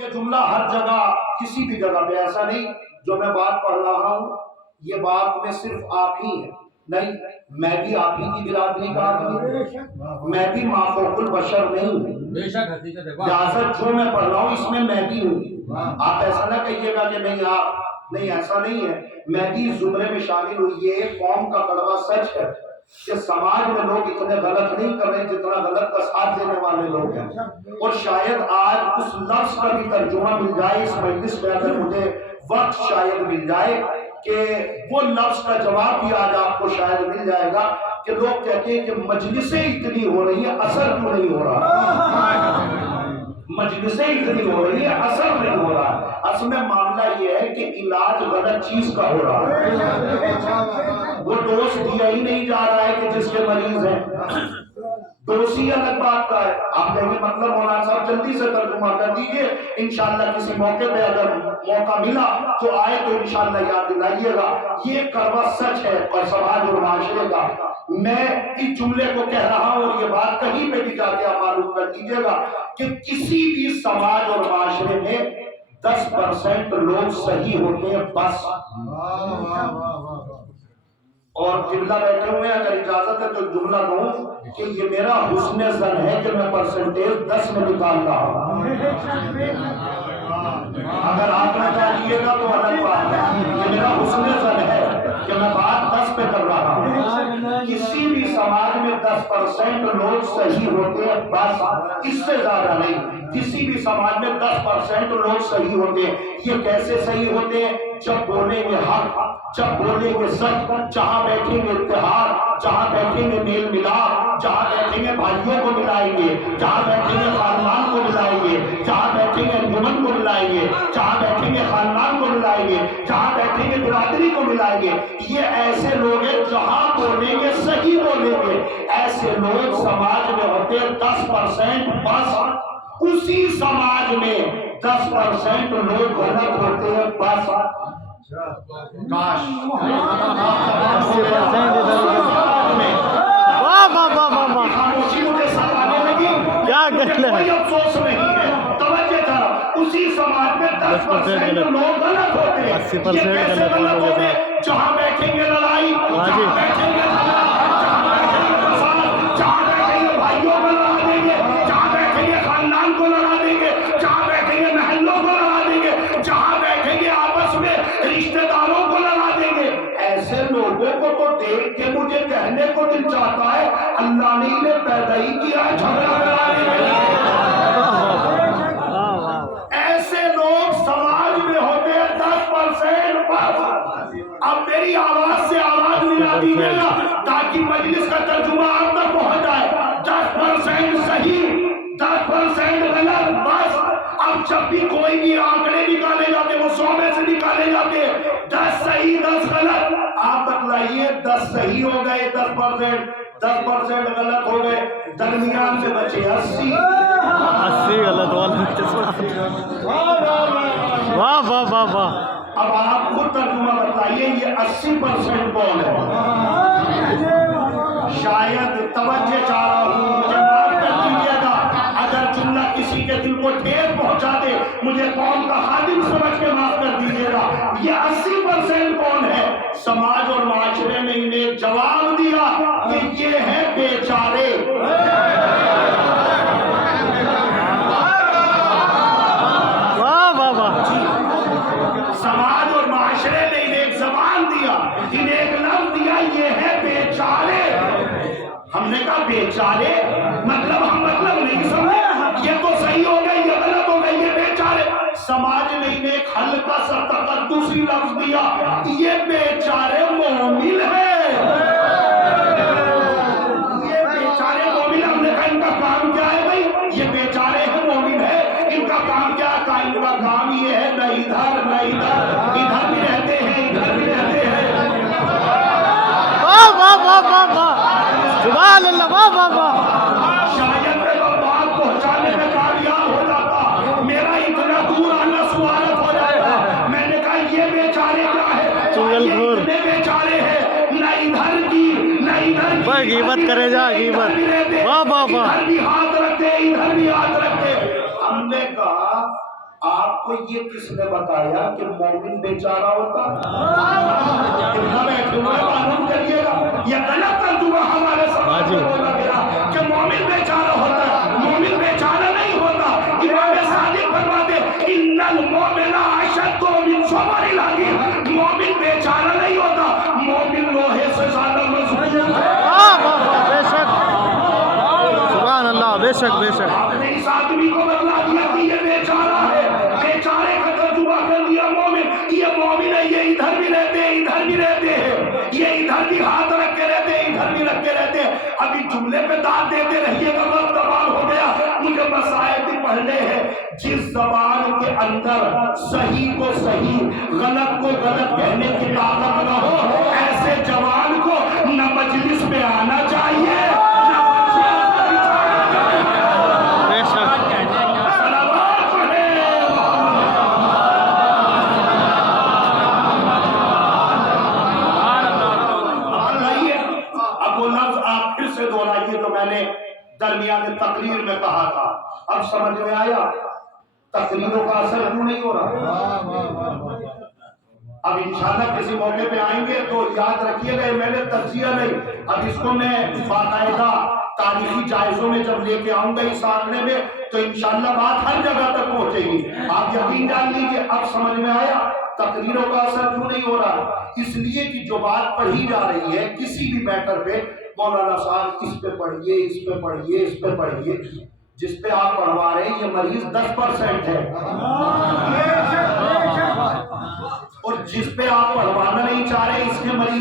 یہ جملہ ہر جگہ کسی بھی جگہ پہ ایسا نہیں جو میں بات پڑھ رہا ہوں یہ بات میں صرف آپ ہی ہے، نہیں، میں بھی آپ ہی کی برادری کا آدمی ہوں، میں بھی مافوق البشر نہیں ہوں، اجازت جو میں پڑھ رہا ہوں اس میں بھی ہوں۔ آپ ایسا نہ کہیے گا کہ نہیں آپ نہیں، ایسا نہیں ہے، میں بھی زمرے میں شامل ہوں۔ یہ قوم کا کڑوا سچ ہے کہ سماج میں لوگ اتنے غلط نہیں کر رہے جتنا غلط کا ساتھ دینے والے لوگ ہیں، اور شاید آج اس لفظ کا بھی ترجمہ مل جائے اس مجلس میں، اگر مجھے وقت شاید مل جائے کہ وہ لفظ کا جواب بھی آج آپ کو شاید مل جائے گا کہ لوگ کہتے ہیں کہ مجلسیں اتنی ہو رہی ہیں، اثر کیوں نہیں ہو رہا؟ مجلسیں اتنی ہو رہی ہیں، اثر نہیں ہو رہا۔ اصل میں معاملہ یہ ہے کہ علاج غلط چیز کا ہو رہا ہے، وہ ڈوز دیا ہی نہیں جا رہا ہے کہ جس کے مریض ہیں، دوسی الگ بات کا ہے۔ آپ کہیں گے مطلب مولانا صاحب جلدی سے ترجمہ کر دیجئے، انشاءاللہ کسی موقع پہ اگر موقع ملا تو آئے تو انشاءاللہ یاد دلائیے گا۔ یہ کڑوا سچ ہے اور سماج اور معاشرے کا۔ میں اس جملے کو کہہ رہا ہوں اور یہ بات کہیں پہ بھی جا کے آپ معلوم کر دیجئے گا کہ کسی بھی سماج اور معاشرے میں 10% لوگ صحیح ہوتے ہیں بس، اور قبلہ بیٹھے ہوئے ہیں، اگر اجازت ہے تو جملہ کہوں کہ یہ میرا حسن ظن ہے کہ میں پرسنٹیج 10 میں نکال رہا ہوں۔ اگر آپ نہ چاہیے گا تو الگ بات ہے، یہ میرا حسن ظن ہے کہ میں بات 10 پہ کر رہا ہوں۔ کسی بھی سماج میں 10% لوگ صحیح ہوتے ہیں بس، اس سے زیادہ نہیں۔ کسی بھی سماج میں 10% لوگ صحیح ہوتے ہیں۔ یہ کیسے صحیح ہوتے ہیں؟ جب بولیں گے حق، جب بولیں گے سچ، جہاں بیٹھیں گے اتحاد، جہاں بیٹھیں گے میل ملاپ، جہاں بیٹھیں گے بھائیوں کو ملائیں گے، جہاں بیٹھیں گے خاندان کو ملائیں گے، جہاں بیٹھیں گے انجمن کو ملائیں گے، جہاں بیٹھیں گے خاندان کو ملائیں گے، جہاں بیٹھیں گے برادری کو ملائیں گے۔ یہ ایسے لوگ ہیں جہاں بولیں گے صحیح بولیں گے۔ ایسے لوگ سماج میں ہوتے ہیں 10% بس، اسی سماج میں 10% لوگ غلط ہوتے ہیں بس۔ کاش خاموشی مجھے ساتھ آنے لگی، کوئی افسوس نہیں ہے۔ توجہ تھا، اسی سماج میں 10% لوگ غلط ہوتے ہیں۔ یہ کیسے غلط ہوتے ہیں؟ جہاں بیٹھیں گے لڑائی، جہاں بیٹھیں گے جہاں بیٹھیں گے بھائیوں کو لڑا دیں گے، جہاں بیٹھیں گے خاندان کو لڑا دیں گے، جہاں بیٹھیں گے محلوں کو لڑا دیں گے، جہاں بیٹھیں گے آپس میں رشتہ داروں کو لڑا دیں گے۔ ایسے لوگوں کو تو دیکھ کے مجھے کہنے کو دل چاہتا ہے اللہ نے انہیں پیدا ہی کیا ہے جھگڑا کرانے کے لیے۔ ایسے لوگ سماج میں ہوتے ہیں 10% بس۔ اب میری آواز سے آواز ملا دیجیے گا تاکہ مجلس کا ترجمہ آپ تک پہنچ جائے۔ 10% صحیح، 10% غلط بس۔ اب جب بھی کوئی بھی آنکڑے نکالے جاتے وہ 100 میں سے نکالے جاتے، 10 صحیح 10 غلط۔ آپ بتلائیے 10 صحیح ہو گئے 10% غلط ہو گئے، درمیان سے بچے 80 غلط واہ واہ واہ واہ۔ اب آپ خود ترجمہ بتائیے یہ 80% کون ہے؟ شاید توجہ چاہ رہا ہوں، مجھے معاف کر دیجیے گا اگر جملہ کسی کے دل کو ٹھیس پہنچا دے، مجھے قوم کا خادم سمجھ کے معاف کر دیجیے گا۔ یہ 80% کون ہے؟ سماج اور معاشرے نے انہیں جواب دیا کہ یہ ہے بیچارے۔ سماج اور معاشرے نے انہیں ایک زبان دیا، انہیں ایک لفظ دیا، یہ ہے بیچارے۔ ہم نے کہا بیچارے مطلب ہم مطلب نہیں سمجھے، یہ تو صحیح ہو گئے یہ غلط ہو گئے یہ بیچارے۔ سماج نے انہیں ایک ہلکا سا تقدسی لفظ دیا، یہ بیچارے مومن ہیں، یہ بیچارے مومن۔ ہم نے کہا ان کا کام کیا ہے بھائی؟ یہ بیچارے ہیں مومن ہے، ان کا کام کیا ہے؟ ان کا کام یہ ہے نہ ادھر نہ ادھر، ادھر بھی رہتے ہیں ادھر بھی رہتے ہیں۔ واہ واہ واہ واہ واہ، سبحان اللہ، واہ واہ واہ۔ شاید میں بات پہنچانے میں کامیاب ہو جاتا، میرا اتنا دور آنا سوالت ہو جاتا۔ میں نے کہا یہ بیچارے کیا ہے؟ اتنے بیچارے ہیں، نہ ادھر کی نہ ادھر کی، غیبت کرے جا غیبت، واہ واہ واہ۔ ادھر بھی ہاتھ رکھتے ادھر بھی ہاتھ رکھتے۔ ہم نے کہا کو یہ کس نے بتایا کہ مومن بیچارہ ہوتا کتنا بیٹھوں معلوم کریے گا یہ غلط ترجمہ ہمارے سماج میں بولا گیا کہ مومن بیچارہ ہوتا ہے. مومن بیچارہ نہیں ہوتا. امام صادق فرماتے ان المؤمن اشد من صبر الحدید. مومن بیچارہ نہیں ہوتا, مومن لوہے سے زیادہ مضبوط ہے. بے شک سبحان اللہ, بے شک بے شک. آپ نے اس آدمی کو بتلا دیا کہ یہ بیچارہ ہے, بیچارے کا ترجمہ کر دیا مومن. یہ مومن ہے, یہ ادھر بھی رہتے ہیں ادھر بھی رہتے ہیں, یہ ادھر بھی ہاتھ رکھ کے رہتے ہیں ادھر بھی رکھ کے رہتے ہیں. ابھی جملے پہ داد دیتے رہیے گا, وقت تمام ہو گیا. مجھے مسائل بھی پڑھنے ہیں. جس زبان کے اندر صحیح کو صحیح غلط کو غلط کہنے کی طاقت نہ ہو, ایسے جوان کو نہ مجلس میں آنا چاہیے نہ بے شک جو میں نے درمیان تقریر میں کہا تھا. اب سمجھ میں آیا تقریروں کا اثر کیوں نہیں ہو رہا. اب انشاءاللہ کسی موقع پہ آئیں گے تو یاد رکھیے گا میں نے تجزیہ نہیں, اب اس کو میں باقاعدہ تاریخی جائزوں میں جب لے کے آؤں گا اس آنکڑے میں تو انشاءاللہ بات ہر جگہ تک پہنچے گی. آپ یقین جان لیجیے اب سمجھ میں آیا تقریروں کا اثر کیوں نہیں ہو رہا. اس لیے کہ جو بات پڑھی جا رہی ہے کسی بھی میٹر پہ, مولانا صاحب اس پہ پڑھیے اس پہ پڑھیے اس پہ پڑھیے, جس پہ آپ پڑھوا رہے ہیں یہ مریض 10% ہے, اور جس پہ آپ پڑھوانا نہیں چاہ رہے اس کے مریض